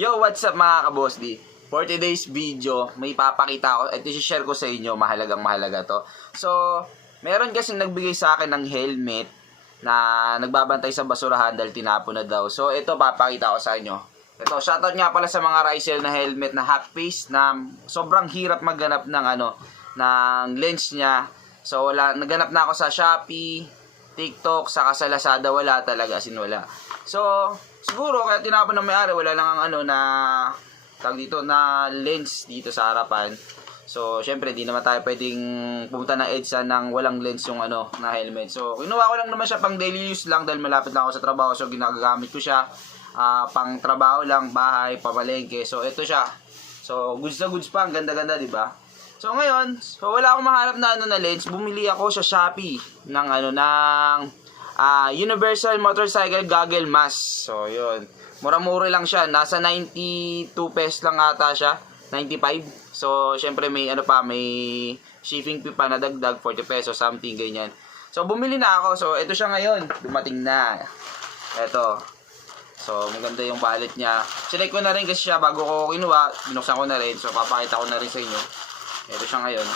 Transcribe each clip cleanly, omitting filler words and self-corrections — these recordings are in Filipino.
Yo, what's up mga ka-boss D? For today's video, may papakita ko. Ito i-share ko sa inyo, mahalaga to. So, meron kasing nagbigay sa akin ng helmet na nagbabantay sa basurahan dahil tinapon na daw. So, ito papakita ko sa inyo. Ito, shoutout nga pala sa mga Rizel na helmet na half face na sobrang hirap maghanap ng ng lens niya. So, naganap na ako sa Shopee, TikTok, saka sa Lazada, wala talaga, wala. So, siguro kaya tinapon ng may-ari, wala lang ang na lens dito sa harapan. So, syempre di naman tayo pwedeng pumunta ng EDSA nang walang lens yung na helmet. So, kinuha ko lang naman siya pang daily use lang dahil malapit lang ako sa trabaho. So, ginagamit ko siya pang trabaho lang, bahay, pamalengke. So, ito siya. So, goods na goods pa, ang ganda-ganda, di ba? So, ngayon, wala akong mahanap na lens. Bumili ako sa Shopee ng Universal Motorcycle Goggle Mask. So, yun. Mura-mura lang siya. Nasa 92 pesos lang ata siya. 95. So, syempre may may shipping fee pa na dagdag, 40 pesos, something, ganyan. So, bumili na ako. So, ito siya ngayon. Dumating na. Ito. So, maganda yung wallet niya. Sinake ko na rin kasi siya bago ko kinuha. Binuksan ko na rin. So, papakita ko na rin sa inyo. Ito siya ngayon.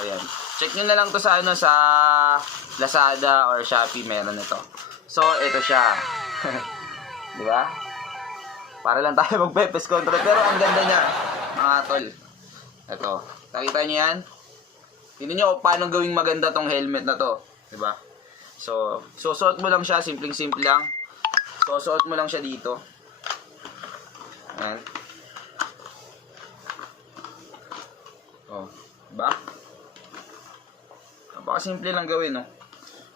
O, yan. Check nyo na lang to sa sa Lazada or Shopee, meron ito. So, ito siya. Di ba? Para lang tayo mag-pepes control. Pero ang ganda niya, mga tol. Ito. Nakita niyo yan? Tingnan niyo paano gawing maganda tong helmet na to. Di ba? So, susuot mo lang siya. Simpleng-simple lang. Susuot mo lang siya dito. Ayan. Oh. Diba? Napaka-simple lang gawin, no?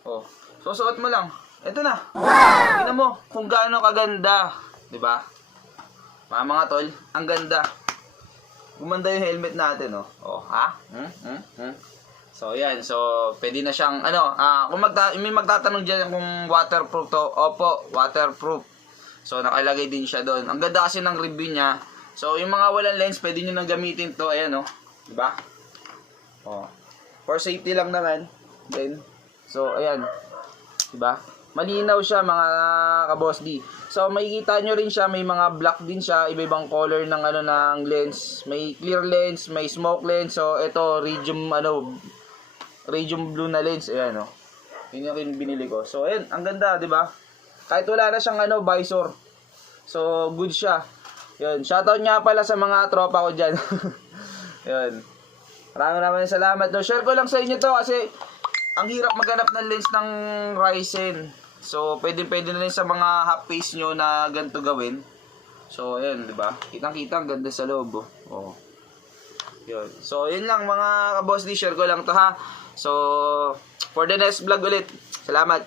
Oh. Susuot mo lang. Ito na. Tingnan mo kung gaano kaganda, 'di ba? Mga tol, ang ganda. Gumanda yung helmet natin, oh. Oh, ha? So, yan. So, pwede na siyang kung may magtatanong diyan kung waterproof to. Opo, waterproof. So, nakalagay din siya doon. Ang ganda kasi ng review niya. So, yung mga walang lens, pwede niyo nang gamitin to. Ayan, oh. 'Di ba? Oh. For safety lang naman. Then, so, ayan. 'Di ba? Malinaw siya mga ka-boss D. So makikita nyo rin siya, may mga black din siya, iba-ibang color ng ng lens. May clear lens, may smoke lens. So ito radium radium blue na lens, ayan oh. Yun yung binili ko. So ayan, ang ganda, 'di ba? Kahit wala na siyang visor. So good siya. Yun, shoutout nga pala sa mga tropa ko diyan. Yun. Maraming salamat. No, share ko lang sa inyo 'to kasi ang hirap maghanap ng lens ng Rizel. So, pwede na rin sa mga half face nyo na ganito gawin. So, ayan, di ba? Kitang-kita, ang ganda sa loob. Oh. Yun. So, yun lang mga ka-boss D. Share ko lang to ha. So, for the next vlog ulit. Salamat.